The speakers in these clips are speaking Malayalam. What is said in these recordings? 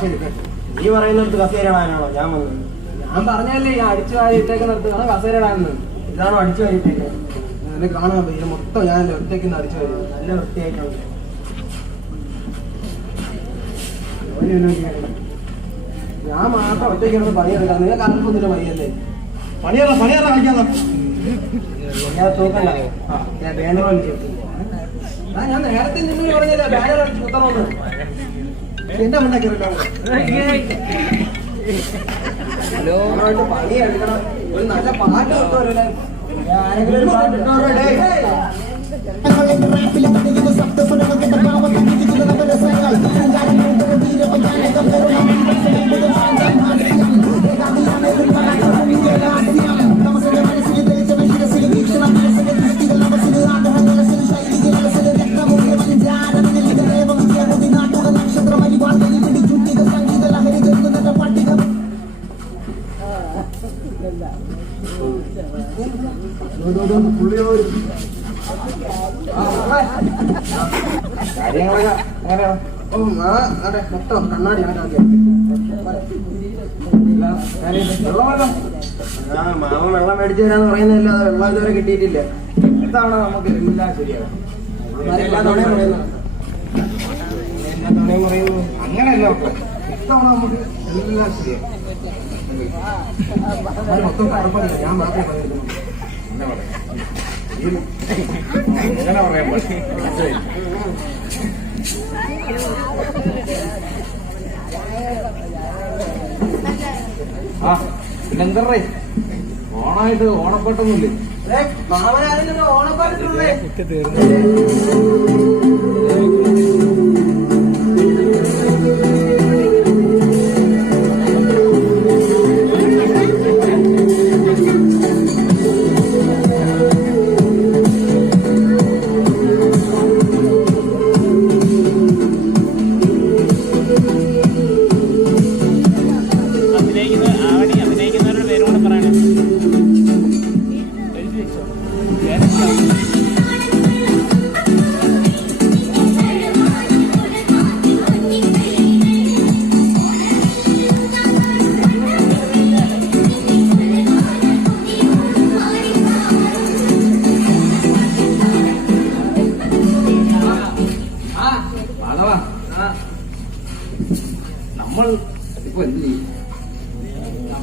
നീ പറയുന്നിടത്ത് കസേര ഇടാനാണോ? ഞാൻ വന്നത്. ഞാൻ പറഞ്ഞല്ലേ ഈ അടിച്ചു വാരി ഇട്ടേക്കുന്നിടത്ത് കസേര ഇടാന്ന്. ഇതാണോ അടിച്ചു വാരിട്ടേക്ക് നിനക്ക് കാണാൻ പറ്റില്ല മൊത്തം ഞാൻ ഒറ്റയ്ക്ക് അടിച്ചു വാരി നല്ല വൃത്തിയായിട്ടുണ്ട്. ഞാൻ മാത്രം ഒറ്റയ്ക്ക് ഇരുന്ന് പണിയെടുക്കാം നിങ്ങൾക്ക് ആർക്കൊന്നില്ല പണിയല്ലേ? പണിയല്ല പണിയല്ല കളിക്കാന്നോ ഞാൻ തൂക്കണ്ട. ഞാൻ ബാനർ ആ, ഞാൻ നേരത്തെ നിന്നോട് പറഞ്ഞില്ല ബാനർ അടിച്ച് കുത്തണമെന്ന്? എന്റെ മണ്ടക്കറില്ല ഹലോ. പണി എടുക്കണം. ഒരു നല്ല പാട്ട് കിട്ടുമല്ലോ ആരെങ്കിലും ഒരു പാട്ട് ഇട്ടോട്ടെ, ഡേയ്. കാര്യങ്ങളൊക്കെ മൊത്തം കണ്ണാടി കണക്കാക്കി വെള്ളം മേടിച്ചു തരാന്ന് പറയുന്നില്ല അത് വെള്ളം ഇതുവരെ കിട്ടിയിട്ടില്ല ഇത്തവണ നമുക്ക് എല്ലാം ശരിയാവും എല്ലാ തവണയും പറയുന്നു എല്ലാ പറയുന്നു അങ്ങനെയല്ല. ഇത്തവണ നമുക്ക് എല്ലാം ശരിയാവും അത് ഞാൻ പാടില്ല. ആ പിന്നെന്തറേ ഓണായിട്ട് ഓണപ്പാട്ടൊന്നുമില്ലേ ഓണപ്പാട്ടിട്ടുള്ളേ അഭിനയിക്കുന്ന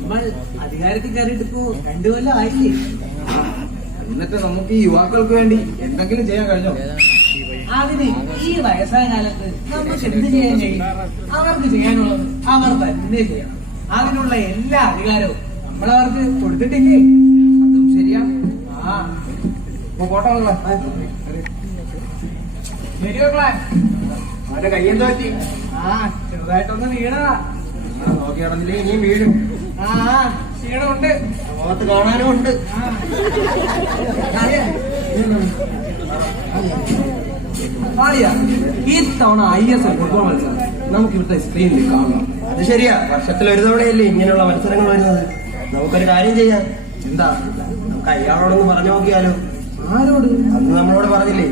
നമ്മൾ അധികാരത്തിൽ കയറിയിട്ട് ഇപ്പോ രണ്ടു കൊല്ലം ആയില്ലേ? എന്നിട്ട് നമുക്ക് ഈ യുവാക്കൾക്ക് വേണ്ടി എന്തെങ്കിലും ചെയ്യാൻ കഴിഞ്ഞോ? അതിന് ഈ വയസ്സായ കാലത്ത് നമുക്ക് എന്ത് ചെയ്യാൻ കഴിയും? അവർക്ക് ചെയ്യാനുള്ളത് അവർ തന്നെ ചെയ്യണം. അതിനുള്ള എല്ലാ അധികാരവും നമ്മളവർക്ക് കൊടുത്തിട്ടില്ലേ? അതും ശരിയാ. ആ. ഇപ്പൊ പോട്ടെ. ശരി മക്കളെ. അവന്റെ കയ്യെന്തോ പറ്റി? ആ ചെറുതായിട്ടൊന്ന് വീണതാ. നോക്കിയാണെന്നില്ലേ ഇനിയും വീഴും. ക്ഷീണമുണ്ട് മുഖത്ത് കാണാനും ഉണ്ട്. ഈ തവണ ഐ എസ് എൽ ഫുട്ബോൾ മത്സരം നമുക്ക് ഇവിടുത്തെ സ്ക്രീനിൽ കാണണം അത് ശരിയാ. വർഷത്തിൽ ഒരു തവണയല്ലേ ഇങ്ങനെയുള്ള മത്സരങ്ങൾ വരുന്നത്. നമുക്കൊരു കാര്യം ചെയ്യാം. എന്താ? നമുക്ക് അയാളോടൊന്ന് പറഞ്ഞു നോക്കിയാലോ? ആരോട്? അന്ന് നമ്മളോട് പറഞ്ഞില്ലേ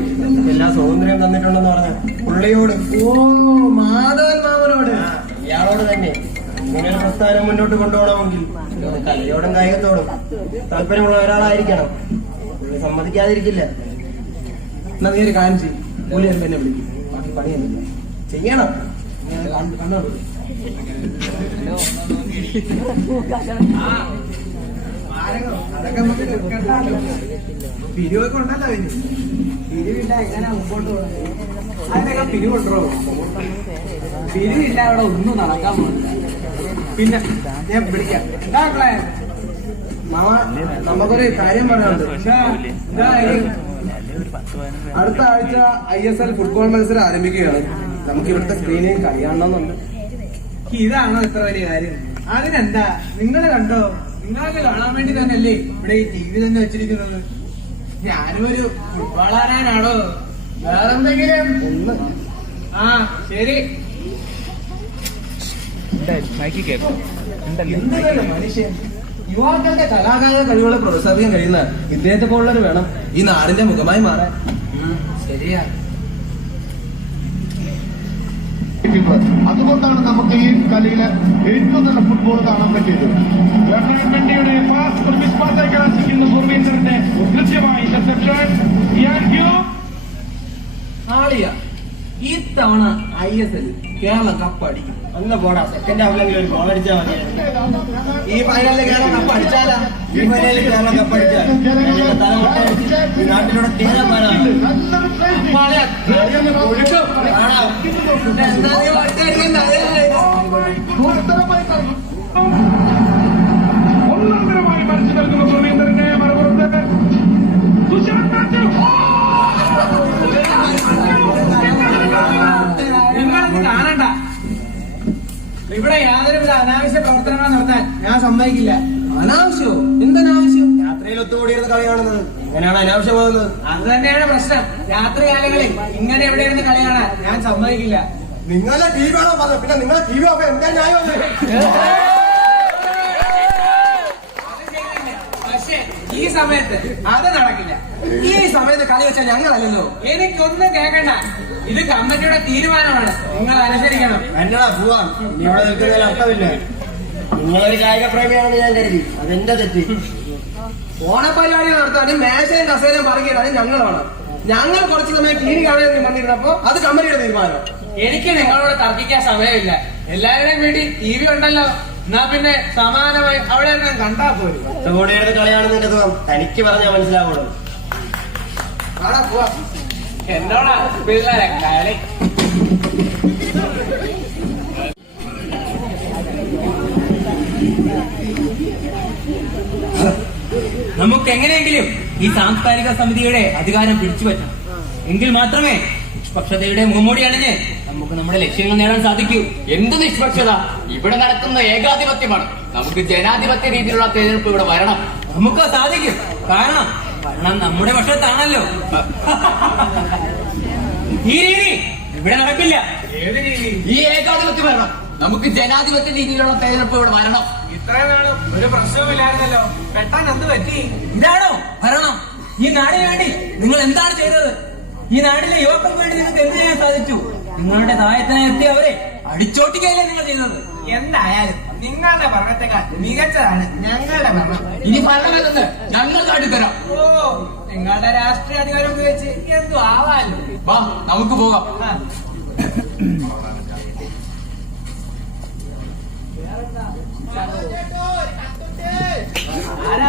എല്ലാ സ്വാതന്ത്ര്യം തന്നിട്ടുണ്ടെന്ന് പറഞ്ഞ പുള്ളിയോട്. ഓ മാധവൻ മാമനോട്. ഇയാളോട് തന്നെ. ഇങ്ങനെ പ്രസ്ഥാനം മുന്നോട്ട് കൊണ്ടുപോകണമെങ്കിൽ കലയോടും കായികത്തോടും താല്പര്യമുള്ള ഒരാളായിരിക്കണം. സമ്മതിക്കാതിരിക്കില്ല. എന്നാ നീ ഒരു കാര്യം ചെയ്യും. പുള്ളി എന്നെ എന്നെ വിളിക്കും. ബാക്കി പണിയൊന്നുമില്ല. ചെയ്യണം. കണ്ടോളൂ അതൊക്കെ നമുക്ക് പിരിവൊക്കെ ഉണ്ടല്ലോ പിരിവില്ല എങ്ങനെ മുമ്പോട്ട് പോകുന്നത്? അതിനൊക്കെ കൊണ്ടുപോകും പിരിവില്ല അവിടെ ഒന്നും നടക്കാൻ പോകുന്നില്ല. പിന്നെ ഞാൻ വിളിക്കാം. എന്താ നമുക്കൊരു കാര്യം പറയാനുണ്ട്. അടുത്ത ആഴ്ച ഐ എസ് എൽ ഫുട്ബോൾ മത്സരം ആരംഭിക്കുകയാണ്. നമുക്ക് ഇവിടുത്തെ സ്ക്രീനിൽ കഴിയാണെന്നുണ്ട് ഇതാണോ ഇത്ര വലിയ കാര്യം? അതിനെന്താ? നിങ്ങൾ കണ്ടോ? നിങ്ങൾക്ക് കാണാൻ വേണ്ടി തന്നെയല്ലേ ഇവിടെ ഈ ടി വി തന്നെ വെച്ചിരിക്കുന്നത്? ഞാനും ഒരു ഫുട്ബോൾ ആരാനാണോ? വേറെന്തെങ്കിലും? ആ ശരി. മൈക്ക് കേൾക്കാം എന്തൊക്കെ മനുഷ്യൻ യുവാക്കളുടെ കലാകാര കഴിവുകളെ പ്രോത്സാഹിപ്പിക്കാൻ കഴിയുന്ന ഇദ്ദേഹത്തെ പോലുള്ളവർ വേണം ഈ നാടിന്റെ മുഖമായി മാറാൻ. ശരിയാ. അതുകൊണ്ടാണ് നമുക്ക് ഈ കളിയിലെ ഏറ്റവും നല്ല ഫുട്ബോൾ കാണാൻ പറ്റിയത്. കേരളം കപ്പടിക്കും ഒന്ന് പോടാ. സെക്കൻഡ് ഹാഫിലെങ്കിലും ഒരു ഗോൾ അടിച്ചാൽ മതിയായിരുന്നു ഈ ഫൈനലിൽ കേരളം കപ്പ് അടിച്ചാലാ? ഈ ഫൈനലിൽ കേരളം കപ്പ് അടിച്ചാൽ തല മുട്ടയടിച്ച് ഈ നാട്ടിലൂടെ ഒന്നാന്തരമായി മറിച്ചു നൽകുന്ന മറുപുറത്ത് സുശാന്ത് ഇവിടെ യാതൊരു അനാവശ്യ പ്രവർത്തനങ്ങൾ നടത്താൻ ഞാൻ സമ്മതിക്കില്ല. അനാവശ്യോ? എന്തനാവശ്യം യാത്രയിൽ ഒത്തുകൂടിയിരുന്ന് കളിയാണെന്ന് എങ്ങനെയാണ് അനാവശ്യമാകുന്നത് അത് തന്നെയാണ് പ്രശ്നം. രാത്രികാലങ്ങളിൽ ഇങ്ങനെ എവിടെ ഇരുന്ന് കളിയാണ് ഞാൻ സമ്മതിക്കില്ല. നിങ്ങളെ ടി വി ആണോ പറഞ്ഞത് പിന്നെ നിങ്ങളെ ടി വി ഒക്കെ എന്താ ന്യായം? പക്ഷേ ഈ സമയത്ത് അത് നടക്കില്ല. ഈ സമയത്ത് കളി വെച്ചാൽ ഞങ്ങളല്ലല്ലോ. എനിക്കൊന്നും കേൾക്കണ്ട. ഇത് കമ്മിറ്റിയുടെ തീരുമാനമാണ്. നിങ്ങൾ അനുസരിക്കണം. എന്നടാ പോവാം. ഇവിടെ നിൽക്കുന്നതിൽ അർത്ഥമില്ല. നിങ്ങളൊരു കായിക പ്രേമിയാണെന്ന് ഞാൻ കരുതി. അതെന്റെ തെറ്റ്. ഓണപ്പരിപാടി നടത്താനും മേശയും കസേരയും പറയുകയാണ് ഞങ്ങളാണ്. ഞങ്ങൾ കുറച്ച് സമയം വി കാണാൻ വന്നിരുന്നപ്പോ അത് കമ്പനിയുടെ തീരുമാനം. എനിക്ക് നിങ്ങളോട് തർക്കിക്കാൻ സമയമില്ല. എല്ലാവരെയും വേണ്ടി ടി വി ഉണ്ടല്ലോ. എന്നാ പിന്നെ സമാനമായി അവിടെ ഞാൻ കണ്ടാ പോയി ഒത്തുകൂടിയിരുന്ന് കളി കാണുന്നതിന്റെ തനിക്ക് പറഞ്ഞാൽ മനസ്സിലാവുള്ളൂ. ആടാ പോവാ. എന്നോടാ പിള്ളേരെ കളി. നമുക്ക് എങ്ങനെയെങ്കിലും ഈ സാംസ്കാരിക സമിതിയുടെ അധികാരം പിടിച്ചു പറ്റാം. എങ്കിൽ മാത്രമേ നിഷ്പക്ഷതയുടെ മുഖംമൂടി അണിഞ്ഞ് നമുക്ക് നമ്മുടെ ലക്ഷ്യങ്ങൾ നേടാൻ സാധിക്കൂ. എന്ത് നിഷ്പക്ഷത? ഇവിടെ നടക്കുന്ന ഏകാധിപത്യമാണ്. നമുക്ക് ജനാധിപത്യ രീതിയിലുള്ള തെരഞ്ഞെടുപ്പ് ഇവിടെ വരണം. നമുക്ക് സാധിക്കും. കാരണം ഭരണം നമ്മുടെ പക്ഷത്താണല്ലോ ഈ രീതി ഇവിടെ നടക്കില്ല. ഈ ഏകാധിപത്യ ഭരണം. നമുക്ക് ജനാധിപത്യ രീതിയിലുള്ള തെരഞ്ഞെടുപ്പ് ഇവിടെ വരണം. ഇത്രയും നാളും ഒരു പ്രശ്നവുമില്ലായിരുന്നല്ലോ പെട്ടെന്ന് എന്ത് പറ്റി? ഇതാണോ ഭരണം? ഈ നാടിന് വേണ്ടി നിങ്ങൾ എന്താണ് ചെയ്തത്? ഈ നാടിലെ യുവാക്കൾക്ക് വേണ്ടി നിങ്ങൾക്ക് എന്ത് ചെയ്യാൻ സാധിച്ചു? നിങ്ങളുടെ സഹായത്തിനായി എത്തിയവരെ അടിച്ചോട്ടിക്കല്ലേ നിങ്ങൾ ചെയ്തത്? എന്തായാലും നിങ്ങളുടെ ഭരണത്തെക്കാൾ മികച്ചതാണ് ഞങ്ങളുടെ ഭരണം. ഇനി ഭരണമെന്ന് ഞങ്ങൾ കാട്ടിത്തരാം ഓ നിങ്ങളുടെ രാഷ്ട്രീയ അധികാരം ഉപയോഗിച്ച് എന്തു ആവാലോ? വാ നമുക്ക് പോകാം. ആരാ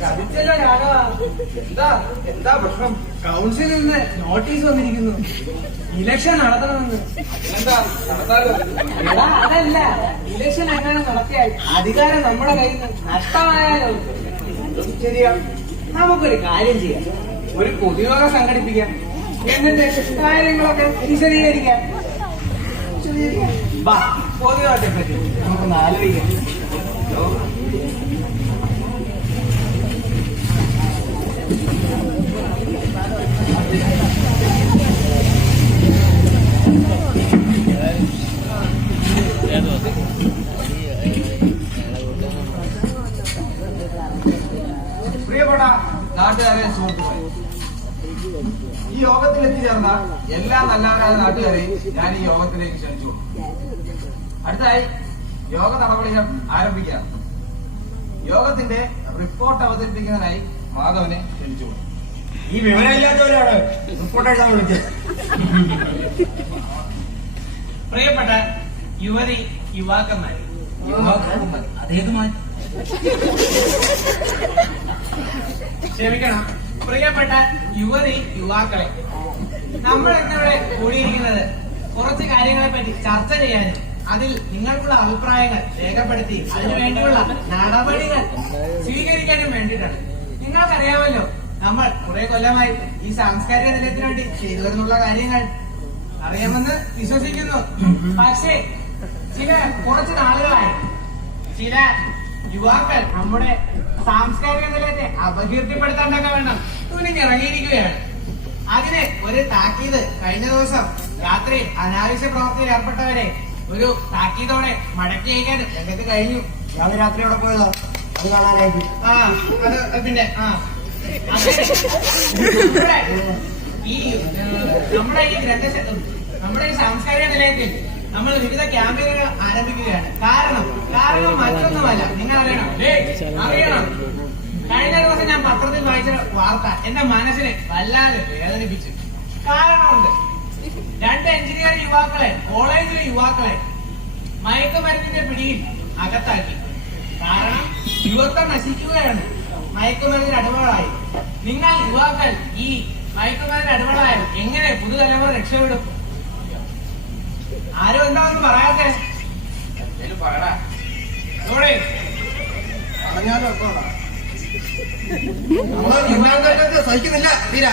ചതിച്ചല്ലോ രാഘവ എന്താ എന്താ പ്രശ്നം? കൗൺസിലിൽ നിന്ന് നോട്ടീസ് വന്നിരിക്കുന്നു. ഇലക്ഷൻ നടത്തണമെന്ന്. എന്താ എടാ, അതല്ല. ഇലക്ഷൻ എങ്ങനെ നടത്തിയാൽ അധികാരം നമ്മുടെ കയ്യിൽ നിന്ന് നഷ്ടമായാലോ? ശരിയാ. നമുക്കൊരു കാര്യം ചെയ്യാം. ഒരു പൊതുയോഗം സംഘടിപ്പിക്കാം. എന്നിട്ട് കാര്യങ്ങളൊക്കെ വിശദീകരിക്കാം. പൊതുയോഗത്തെ പറ്റി. നമുക്കൊന്ന് ആലോചിക്കാം. പ്രിയപ്പെട്ട നാട്ടുകാരെ സുഹൃത്തുക്കളെ ഈ യോഗത്തിൽ എത്തിച്ചേർന്ന എല്ലാ നല്ലവരായ നാട്ടുകാരെയും ഞാൻ ഈ യോഗത്തിലേക്ക് ക്ഷണിച്ചു. അടുത്തായി യോഗ നടപടികൾ ആരംഭിക്കാം യോഗത്തിന്റെ റിപ്പോർട്ട് അവതരിപ്പിക്കുന്നതിനായി മാധവനെ ക്ഷണിച്ചു ഈ വിവരമില്ലാത്തവരാണ്. റിപ്പോർട്ട് എഴുതാൻ വിളിച്ചത്. പ്രിയപ്പെട്ട യുവതി യുവാക്കന്മാർ യുവാക്കന്മാർ മാറ്റി ക്ഷമിക്കണം. പ്രിയപ്പെട്ട യുവതി യുവാക്കളെ നമ്മൾ ഇന്നിവിടെ കൂടിയിരിക്കുന്നത് കുറച്ച് കാര്യങ്ങളെ പറ്റി ചർച്ച ചെയ്യാനും അതിൽ നിങ്ങൾക്കുള്ള അഭിപ്രായങ്ങൾ രേഖപ്പെടുത്തി അതിനു വേണ്ടിയുള്ള നടപടികൾ സ്വീകരിക്കാനും വേണ്ടിയിട്ടാണ്. നിങ്ങൾക്കറിയാമല്ലോ നമ്മൾ കുറെ കൊല്ലമായി ഈ സാംസ്കാരിക നിലയത്തിന് വേണ്ടി ചെയ്തു വരുന്നുള്ള കാര്യങ്ങൾ അറിയാമെന്ന് വിശ്വസിക്കുന്നു. പക്ഷേ ചില കുറച്ച് നാളുകളായി ചില യുവാക്കൾ നമ്മുടെ സാംസ്കാരിക നിലയത്തെ അപകീർത്തിപ്പെടുത്താണ്ടൊക്കെ വേണം. തുനിഞ്ഞിറങ്ങിയിരിക്കുകയാണ്. അതിന് ഒരു താക്കീത് കഴിഞ്ഞ ദിവസം രാത്രി അനാവശ്യ പ്രവർത്തിയിൽ ഏർപ്പെട്ടവരെ ഒരു താക്കീതോടെ മടക്കി അയക്കാൻ രംഗത്ത് കഴിഞ്ഞു. രാവിലെ അവിടെ പോയതാ. ആ അത് പിന്നെ ആ. ഈ നമ്മുടെ ഈ ഗ്രന്ഥ നമ്മുടെ ഈ സാംസ്കാരിക നിലയത്തിൽ നമ്മൾ വിവിധ ക്യാമ്പയിനുകൾ ആരംഭിക്കുകയാണ്. കാരണം കാരണം മറ്റൊന്നുമല്ല. നിങ്ങൾ അറിയണം അറിയണം. കഴിഞ്ഞ ദിവസം ഞാൻ പത്രത്തിൽ വായിച്ച വാർത്ത എന്റെ മനസ്സിനെ വല്ലാതെ വേദനിപ്പിച്ചു. കാരണമുണ്ട്. രണ്ട് എഞ്ചിനീയർ യുവാക്കളെ കോളേജിലെ യുവാക്കളെ മയക്കുമരുന്നിന്റെ പിടിയിൽ അകത്താക്കി. കാരണം യുവത്വം നശിക്കുകയാണ്. മയക്കുമരുന്നിന് അടിമകളായി നിങ്ങൾ യുവാക്കൾ ഈ മയക്കുമരുന്നിന് അടിമകളായാൽ എങ്ങനെ പുതുതലമുറ രക്ഷപ്പെടും? ആരും എന്താണെന്ന് പറയാത്തെ? പറയടാ. പറഞ്ഞാലും സഹിക്കുന്നില്ല. തീരാ.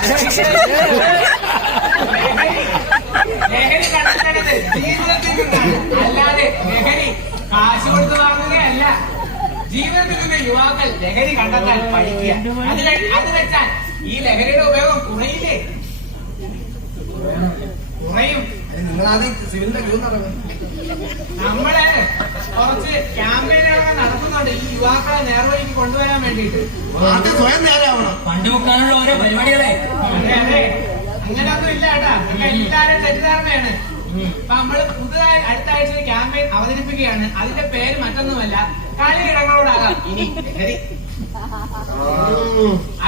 ലഹരി. ലഹരി കണ്ടെത്തേണ്ടത് ജീവിതത്തിൽ അല്ലാതെ ലഹരി കാശ് കൊടുത്ത് വാങ്ങുകയല്ല ജീവിതത്തിൽ നിന്ന് യുവാക്കൾ ലഹരി കണ്ടെത്താൻ പഠിക്കുക. അത് അത് വെച്ചാൽ ഈ ലഹരിയുടെ ഉപയോഗം കുറയില്ലേ? കുറയും. നിങ്ങളാദ്യം സിവിലിന്റെ ക്യൂ നടക്കും നമ്മൾ കുറച്ച് ക്യാമ്പയിനുകൾ നടത്തുന്നുണ്ട്. ഈ യുവാക്കളെ നേർവഴിക്ക് കൊണ്ടുവരാൻ വേണ്ടിട്ട് ആദ്യം സ്വയം നേരാവണം പണ്ട് മുക്കാനുള്ള ഓരോ പരിപാടികളെ. അതെ അതെ. അങ്ങനെയൊന്നും ഇല്ല കേട്ടാ. എല്ലാരും തെറ്റിദ്ധാരണയാണ്. ഇപ്പൊ നമ്മൾ പുതുതായി അടുത്ത ആഴ്ച ഒരു ക്യാമ്പയിൻ അവതരിപ്പിക്കുകയാണ്. അതിന്റെ പേര് മറ്റൊന്നുമല്ല കളിയിടങ്ങളോടാകാം. ഇനി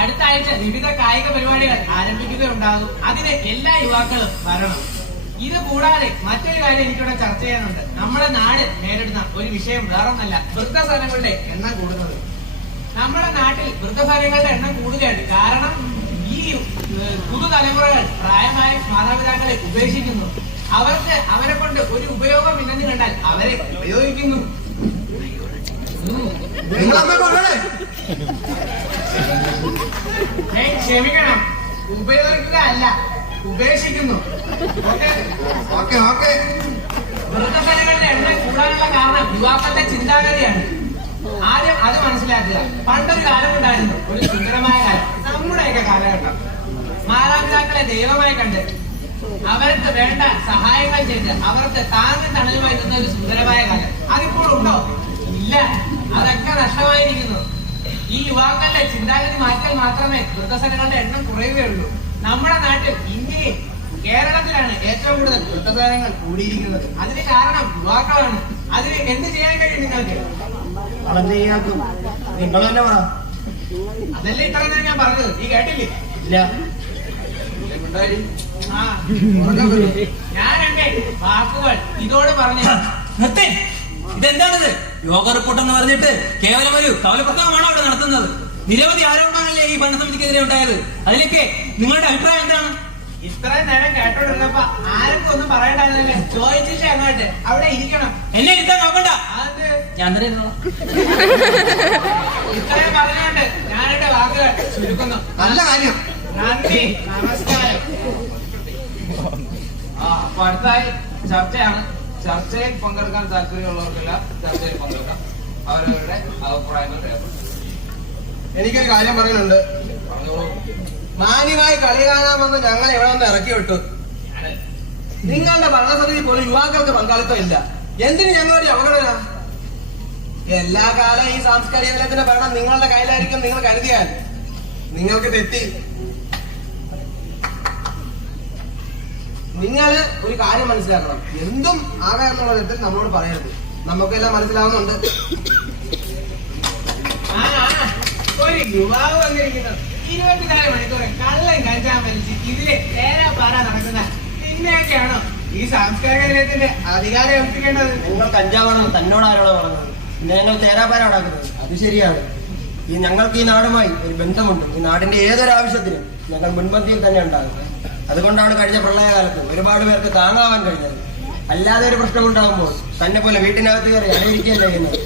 അടുത്ത ആഴ്ച വിവിധ കായിക പരിപാടികൾ ആരംഭിക്കുകയുണ്ടാകും. അതിന് എല്ലാ യുവാക്കളും വരണം. ഇത് കൂടാതെ മറ്റൊരു കാര്യം എനിക്കിവിടെ ചർച്ച ചെയ്യാനുണ്ട്. നമ്മുടെ നാട് നേരിടുന്ന ഒരു വിഷയം വേറൊന്നല്ല വൃദ്ധസദനങ്ങളുടെ എണ്ണം കൂടുന്നത്. നമ്മുടെ നാട്ടിൽ വൃദ്ധസദനങ്ങളുടെ എണ്ണം കൂടുകയാണ് കാരണം ഈ പുതുതലമുറകൾ പ്രായമായ മാതാപിതാക്കളെ ഉപേക്ഷിക്കുന്നു. അവർക്ക് അവരെ കൊണ്ട് ഒരു ഉപയോഗം ഇല്ലെന്ന് കണ്ടാൽ അവരെ ഉപയോഗിക്കുന്നു. ക്ഷമിക്കണം. ഉപയോഗിക്കുക അല്ല ഉപേക്ഷിക്കുന്നു. ഓക്കേ? വൃദ്ധസദനങ്ങളുടെ എണ്ണം കൂടാനുള്ള കാരണം യുവാക്കളുടെ ചിന്താഗതിയാണ്. ആദ്യം അത് മനസ്സിലാക്കുക. പണ്ടൊരു കാലം ഉണ്ടായിരുന്നു ഒരു സുന്ദരമായ കാലം. നമ്മുടെയൊക്കെ കാലഘട്ടം. മാതാപിതാക്കളെ ദൈവമായി കണ്ട് അവർക്ക് വേണ്ട സഹായങ്ങൾ ചെയ്ത് അവർക്ക് താങ്ങി തണലുമായി നിന്ന ഒരു സുന്ദരമായ കാലം. അതിപ്പോൾ ഉണ്ടോ? ഇല്ല. അതൊക്കെ നഷ്ടമായിരിക്കുന്നു. ഈ യുവാക്കളുടെ ചിന്താഗതി മാറ്റാൻ മാത്രമേ വൃദ്ധസനങ്ങളുടെ എണ്ണം കുറയുകയുള്ളൂ. നമ്മുടെ നാട്ടിൽ ഇന്ത്യയിൽ കേരളത്തിലാണ് ഏറ്റവും കൂടുതൽ വൃദ്ധസനങ്ങൾ കൂടിയിരിക്കുന്നത്. അതിന് കാരണം യുവാക്കളാണ്. അതിന് എന്ത് ചെയ്യാൻ കഴിയും നിങ്ങൾക്ക്? അതല്ലേ ഇത്ര നേരം ഞാൻ പറഞ്ഞത്? നീ കേട്ടില്ലേ? ഇല്ല. വാക്കുകൾ ഇതോട് പറഞ്ഞു ഇതെന്താണിത്? യോഗ റിപ്പോർട്ട് എന്ന് പറഞ്ഞിട്ട് കേവലം ഒരു കവലപ്രസംഗമാണോ അവിടെ നടത്തുന്നത്. നിരവധി ആരോപണങ്ങളല്ലേ ഈ ഭരണസമിതിക്കെതിരെ ഉണ്ടായത്? അതിലൊക്കെ നിങ്ങളുടെ അഭിപ്രായം എന്താണ്? ഇത്രയും നേരം കേട്ടോണ്ടിരുന്നപ്പോ ആർക്കും ഒന്നും പറയണ്ടായിരുന്നല്ലേ? ചോദിച്ചില്ലേ അങ്ങോട്ട്. അവിടെ ഇരിക്കണം. എന്നെ ഇരുത്താൻ നോക്കണ്ട. അത് ഞാൻ തന്നെ. ഇത്രയും പറഞ്ഞുകൊണ്ട് ഞാനെന്റെ വാക്കുകൾ ചുരുക്കുന്നു. നല്ല കാര്യം. നന്ദി. നമസ്കാരം. ആ അപ്പൊ അടുത്തായി ചർച്ചയാണ്. ചർച്ചയിൽ പങ്കെടുക്കാൻ താല്പര്യമുള്ളവർക്കെല്ലാം ചർച്ചയിൽ പങ്കെടുക്കാം. അവരവരുടെ അഭിപ്രായങ്ങൾ രേഖപ്പെടുത്തും. എനിക്കൊരു കാര്യം പറയാനുണ്ട്. മാന്യമായി കളി കാണാൻ വന്ന് ഞങ്ങൾ ഇവിടെ നിന്ന് ഇറക്കി വിട്ടു നിങ്ങളുടെ ഭരണസമിതി പോലും യുവാക്കൾക്ക് പങ്കാളിത്തം ഇല്ല. എന്തിന് ഞങ്ങളൊരു അവഗണന എല്ലാ കാലം ഈ സാംസ്കാരിക നിലയത്തിന്റെ ഭരണം നിങ്ങളുടെ കയ്യിലായിരിക്കും നിങ്ങൾ കരുതിയാൽ. നിങ്ങൾക്ക് തെറ്റി. നിങ്ങൾ ഒരു കാര്യം മനസ്സിലാക്കണം. എന്തും ആകാം എന്നുള്ള വിധത്തിൽ നമ്മളോട് പറയരുത്. നമുക്കെല്ലാം മനസ്സിലാവുന്നുണ്ട്. ആ, ആ, ഒരു യുവാവ് വന്നിരിക്കുന്നത്. ഇരുപത്തിനാല് മണിക്കൂർ കള്ളം കഞ്ചാൻ വലിച്ച് ഇതിൽ തേരാ പാറ നടക്കുന്ന നിന്നെയൊക്കെയാണോ ഈ സാംസ്കാരിക നിലയത്തിന്റെ അധികാരം ഏൽപ്പിക്കേണ്ടത്? നിങ്ങൾ കഞ്ചാവാണ്? തന്നോട് ആരോടാ പറഞ്ഞത്? പിന്നെ ഞങ്ങൾ തേരാപാര ഉണ്ടാക്കുന്നത്. അത് ശരിയാണ്. ഈ ഞങ്ങൾക്ക് ഈ നാടുമായി ഒരു ബന്ധമുണ്ട്. ഈ നാടിന്റെ ഏതൊരാവശ്യത്തിനും ഞങ്ങൾ മുൻപന്തിയിൽ തന്നെ ഉണ്ടാകും. അതുകൊണ്ടാണ് കഴിഞ്ഞ പ്രളയകാലത്ത് ഒരുപാട് പേർക്ക് താങ്ങാവാൻ കഴിഞ്ഞത്. അല്ലാതെ ഒരു പ്രശ്നം ഉണ്ടാകുമ്പോൾ തന്നെ പോലെ വീട്ടിനകത്ത് കയറി അനുകരിക്കുകയല്ല ചെയ്യുന്നത്.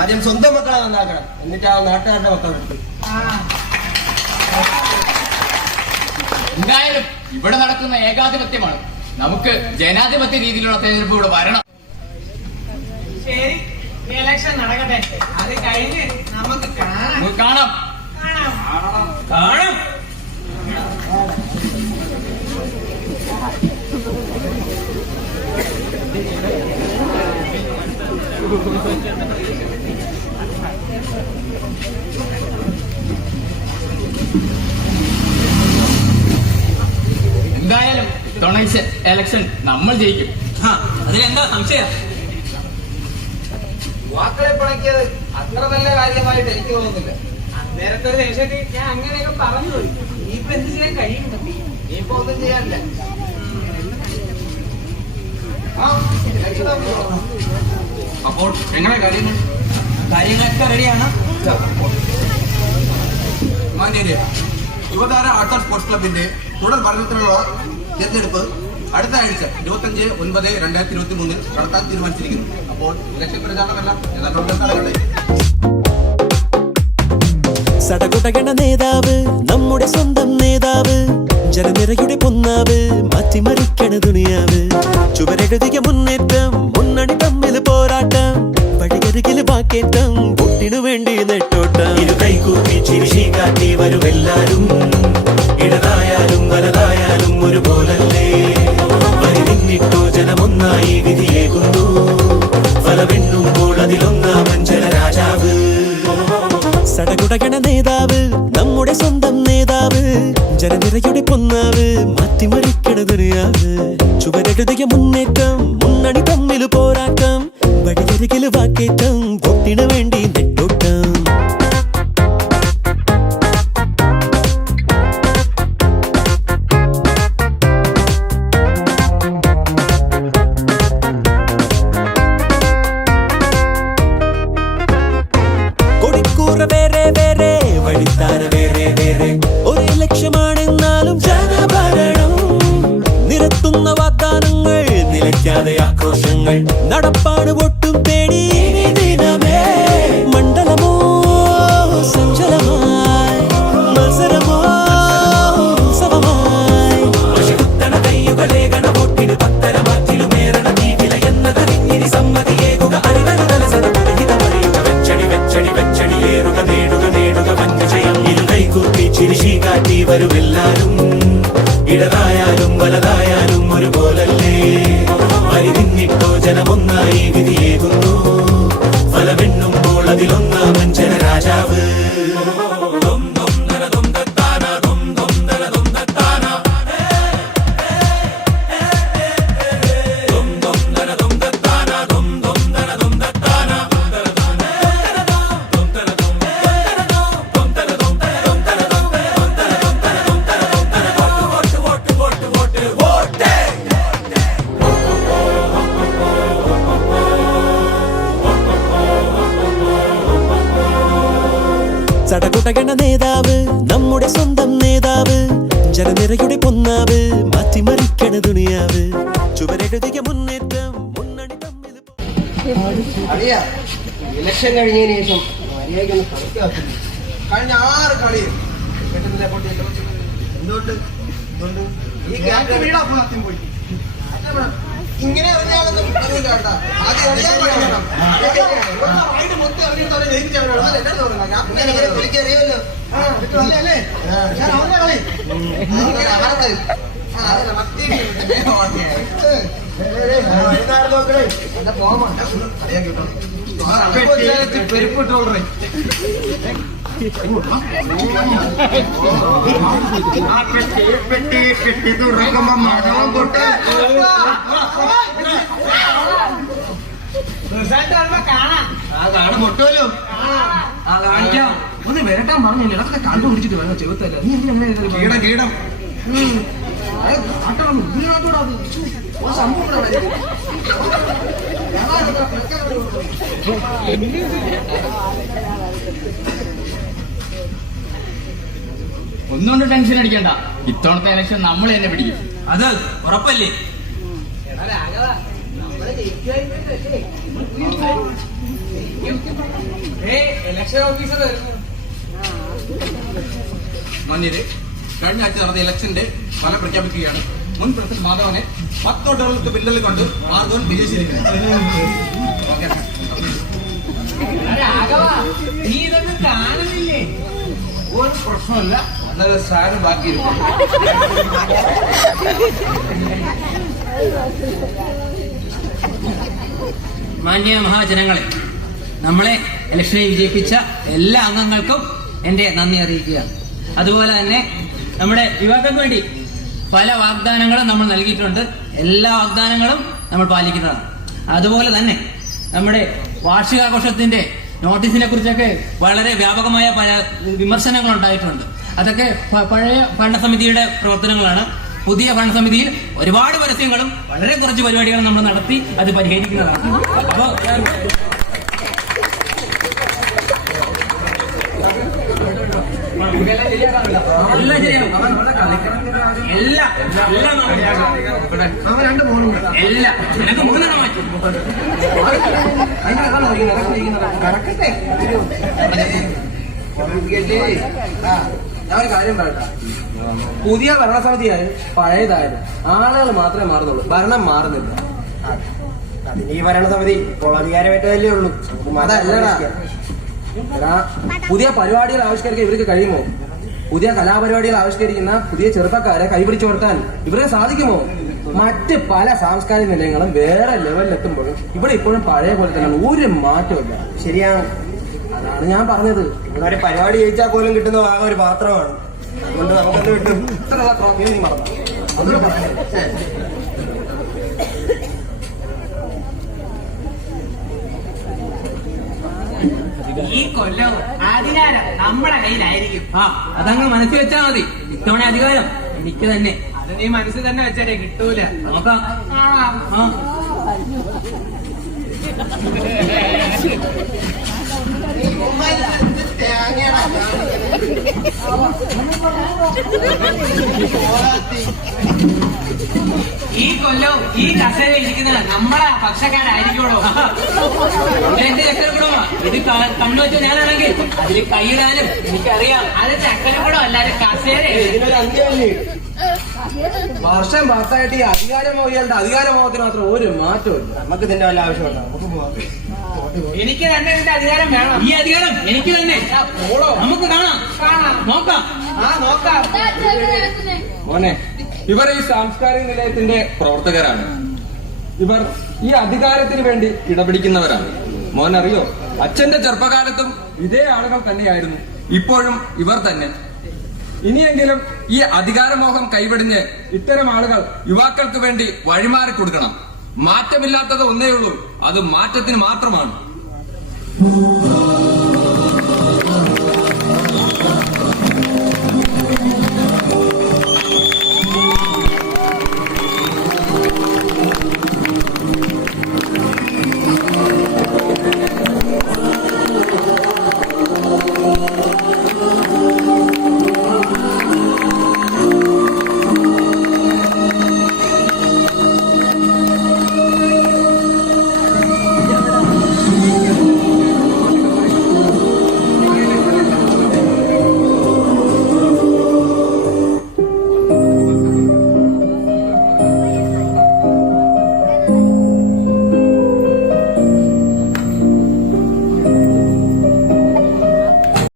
ആദ്യം സ്വന്തം മക്കളെ നന്നാക്കണം. എന്നിട്ട് ആ നാട്ടുകാരുടെ മക്കളെ ആ എന്തായാലും ഇവിടെ നടക്കുന്ന ഏകാധിപത്യമാണ്. നമുക്ക് ജനാധിപത്യ രീതിയിലുള്ള തെരഞ്ഞെടുപ്പ് ഇവിടെ വരണം. ശരി ഇലക്ഷൻ നടക്കട്ടെ. അത് കഴിഞ്ഞ് നമുക്ക് കാണാം. കാണാം. കാണാം. എന്തായാലും ഡൊണേഷൻ എലക്ഷൻ നമ്മൾ ജയിക്കും. ആ അതിലെന്താ സംശയം? വാക്കളെ പിണക്കിയത് അത്ര നല്ല കാര്യമായിട്ട് എനിക്ക് തോന്നുന്നില്ല. നേരത്തെ ഒരു ഞാൻ അങ്ങനെയൊക്കെ പറഞ്ഞു പോയി. ഇപ്പൊ എന്ത് ചെയ്യാൻ കഴിയും? ഇപ്പൊ ഒന്നും ചെയ്യാനില്ല. ആ. അപ്പോൾ എങ്ങനെ കാര്യങ്ങൾ? കാര്യങ്ങളൊക്കെ റെഡിയാണ് മാന്യരെ യുവതാര ആർട്ട് ആൻഡ് സ്പോർട്സ് ക്ലബിന്റെ തുടർ ഭരണത്തിനുള്ള തിരഞ്ഞെടുപ്പ് അടുത്ത ആഴ്ച ഇരുപത്തഞ്ച് ഒൻപത് രണ്ടായിരത്തി ഇരുപത്തി മൂന്നിൽ നടത്താൻ തീരുമാനിച്ചിരിക്കുന്നു. അപ്പോൾ ഇലക്ഷൻ പ്രചാരണമെല്ലാം സടകുടകണ നേതാവ് നമ്മുടെ സ്വന്തം നേതാവ്. ജനനിരയുടെ പൊന്നാവ് മാറ്റിമറിക്കണ ദുനിയാവ് ചുവരെഴുതിയ മുന്നേറ്റം മുന്നണി തമ്മിൽ പോരാട്ടം. വഴിയരികിൽ വാക്കേറ്റം പൊട്ടിനു വേണ്ടി നെട്ടോട്ടം. ഇരു കൈകൂപ്പി ചിരിശി കാട്ടി വരുമെല്ലാരും. ഇടതായാലും വലതായാലും ഒരുപോലല്ലേ? വരി നിന്നിട്ടോ ജനമൊന്നായി വിധിയേകുന്നു. ഫലമെണ്ണുമ്പോൾ അതിലൊന്നാമൻ ജനരാജാവ്. സടകുടകണ നേതാവ് നമ്മുടെ സ്വന്തം ജനനിരയുടെ പൊന്നാവ് മാറ്റിമറിക്കണ ദുനിയാവ് ചുവരെഴുതിയ മുന്നേറ്റം മുന്നണി തമ്മിൽ പോരാട്ടം. വഴിയരികിൽ വാക്കേറ്റം oh. കളിക്കാത്തില്ല കഴിഞ്ഞ ആറ് കളിയും കിട്ടുന്നില്ല പൊട്ടിയല്ലോ എന്തുകൊണ്ട്? എന്തുകൊണ്ട്? ഈ ക്യാപ്റ്റൻ വീടാ ആദ്യം പോയി. ഇങ്ങനെ അറിഞ്ഞാലൊന്നും അറിയില്ല ആദ്യം അറിയാൻ പഠിക്കണം റൈഡ് മൊത്തം അറിഞ്ഞിട്ട് ജയിച്ചവരാണ് എല്ലാവരും ഞാൻ ക്യാപ്റ്റൻ എനിക്കറിയാമല്ലോ അല്ലേ? അല്ലേ? ഞാൻ അവരുടെ കളി. അതല്ല മറ്റേ വൈകുന്നേരം നോക്കണേ എന്റെ ഫോമാണ് പെരുപ്പിട്ടോളേ ആ പെട്ടി പെട്ടി തുറക്കുമ്പോ മണവും പൊട്ട് റിസൾട്ട് വരുമ്പോ കാണാം ആ കാണും പൊട്ടുമല്ലോ ആ കാണിക്കാം ഒന്ന് വരട്ടാൻ പറഞ്ഞില്ല അതൊക്കെ കണ്ടുപിടിച്ചിട്ട് വേണം ചെറുത്തല്ല നീ എന്തിനാ കീടം കീടം ഒന്നുകൊണ്ട് ടെൻഷൻ അടിക്കണ്ട. ഇത്തവണത്തെ ഇലക്ഷൻ നമ്മൾ തന്നെ പിടിക്കും. അത് ഉറപ്പല്ലേ? ഇലക്ഷൻ ഓഫീസർ മാന്യരെ കഴിഞ്ഞ ആഴ്ച നടന്ന ഇലക്ഷന്റെ ഫലം പ്രഖ്യാപിക്കുകയാണ്. മുൻ പ്രസിഡന്റ് മാധവനെ പത്തോട്ടുകൾക്ക് പിന്നിൽ കൊണ്ട് മാധവൻ വിജയിച്ചിരിക്കുന്നു. ഓക്കെ രാഘവ നീ ഇതൊന്നും കാണുന്നില്ലേ? ഒരു പ്രശ്നമില്ല സാധനം മാന്യ മഹാജനങ്ങളെ നമ്മളെ ഇലക്ഷനെ വിജയിപ്പിച്ച എല്ലാ അംഗങ്ങൾക്കും എന്റെ നന്ദി അറിയിക്കുക അതുപോലെ തന്നെ നമ്മുടെ യുവാക്കൾക്ക് വേണ്ടി പല വാഗ്ദാനങ്ങളും നമ്മൾ നൽകിയിട്ടുണ്ട്. എല്ലാ വാഗ്ദാനങ്ങളും നമ്മൾ പാലിക്കുന്നതാണ്. അതുപോലെ തന്നെ നമ്മുടെ വാർഷികാഘോഷത്തിന്റെ നോട്ടീസിനെ കുറിച്ചൊക്കെ വളരെ വ്യാപകമായ പല വിമർശനങ്ങൾ ഉണ്ടായിട്ടുണ്ട്. അതൊക്കെ പഴയ ഭരണസമിതിയുടെ പ്രവർത്തനങ്ങളാണ്. പുതിയ ഭരണസമിതിയിൽ ഒരുപാട് പരസ്യങ്ങളും വളരെ കുറച്ച് പരിപാടികളും നമ്മൾ നടത്തി അത് പരിഹരിക്കുന്നതാണ്. എല്ലാം ശരിയാവും എല്ലാം എല്ലാം രണ്ട് മോനും എല്ലാം. നിനക്ക് മൂന്നെണ്ണം മാറ്റി. അതിനകത്താണ് ഇരിക്കുന്നത് കറക്കട്ടെ. ആ ഞാൻ ഒരു കാര്യം പറയട്ടെ. പുതിയ ഭരണസമിതിയായാലും പഴയതായാലും ആളുകൾ മാത്രമേ മാറുന്നുള്ളൂ. ഭരണം മാറുന്നില്ല. അതിന് ഈ ഭരണസമിതി ഇപ്പോൾ അധികാരമേറ്റതല്ലേ ഉള്ളൂ. അതല്ലടാ. പുതിയ പരിപാടികൾ ആവിഷ്കരിക്കാൻ ഇവർക്ക് കഴിയുമോ? പുതിയ കലാപരിപാടികൾ ആവിഷ്കരിക്കുന്ന പുതിയ ചെറുപ്പക്കാരെ കൈപിടിച്ചു കൊടുക്കാൻ ഇവർക്ക് സാധിക്കുമോ? മറ്റ് പല സാംസ്കാരിക നിലയങ്ങളും വേറെ ലെവലിലെത്തുമ്പോഴും ഇവിടെ ഇപ്പോഴും പഴയ പോലെ തന്നെ ഒരു മാറ്റമില്ല ശരിയാണ് അതാണ് ഞാൻ പറഞ്ഞത്. ഇവിടെ ഒരു പരിപാടി ജയിച്ചാൽ പോലും കിട്ടുന്ന ആകെ ഒരു പാത്രമാണ്. അതുകൊണ്ട് നമുക്കെന്ത് കിട്ടും ഇത്രയുള്ള ട്രോഫിയും നീ മറന്നു. അതൊരു പറഞ്ഞു ഈ കൊല്ലവും അധികാരം നമ്മുടെ കയ്യിലായിരിക്കും. ആ അതങ്ങ് മനസ്സിൽ വെച്ചാ മതി. ഇത്തവണ അധികാരം എനിക്ക് തന്നെ. അത് നീ മനസ്സിൽ തന്നെ വെച്ചാലേ കിട്ടൂല. നോക്കാം. ആ. ഈ കൊല്ലവും ഈ കസേര ഇരിക്കുന്നത് നമ്മളാ പക്ഷക്കാരായിരിക്കുള്ളൂ. എന്റെ ചക്കരക്കുടമാ ഇത് കണ്ണു വെച്ച ഞാനാണെങ്കിൽ അതിൽ കൈയിടാനും എനിക്കറിയാം. അത് കൂടോ അല്ലാതെ കസേര. ഇതിനൊരു വർഷം പത്തായിട്ട് ഈ അധികാരമോഹികളുടെ അധികാരമോഹത്തിന് മാത്രം ഒരു മാറ്റവും നമുക്ക് ഇതിന്റെ വല്ല ആവശ്യമുണ്ടോ? നമുക്ക് പോവാം. എനിക്ക് തന്നെ ഇതിന്റെ അധികാരം വേണം. ഈ അധികാരം എനിക്ക് തന്നെ. നമുക്ക് കാണാം. കാണാം. നോക്കാം. ആ നോക്കാം. മോനെ ഇവർ ഈ സാംസ്കാരിക നിലയത്തിന്റെ പ്രവർത്തകരാണ്. ഇവർ ഈ അധികാരത്തിന് വേണ്ടി ഇടപിടിക്കുന്നവരാണ്. മോൻ അറിയോ അച്ഛന്റെ ചെറുപ്പകാലത്തും ഇതേ ആളുകൾ തന്നെയായിരുന്നു. ഇപ്പോഴും ഇവർ തന്നെ. ഇനിയെങ്കിലും ഈ അധികാരമോഹം കൈവെടിഞ്ഞ് ഇത്തരം ആളുകൾ യുവാക്കൾക്ക് വേണ്ടി വഴിമാറി കൊടുക്കണം. മാറ്റമില്ലാത്തത് ഒന്നേ ഉള്ളൂ അത് മാറ്റത്തിന് മാത്രമാണ്.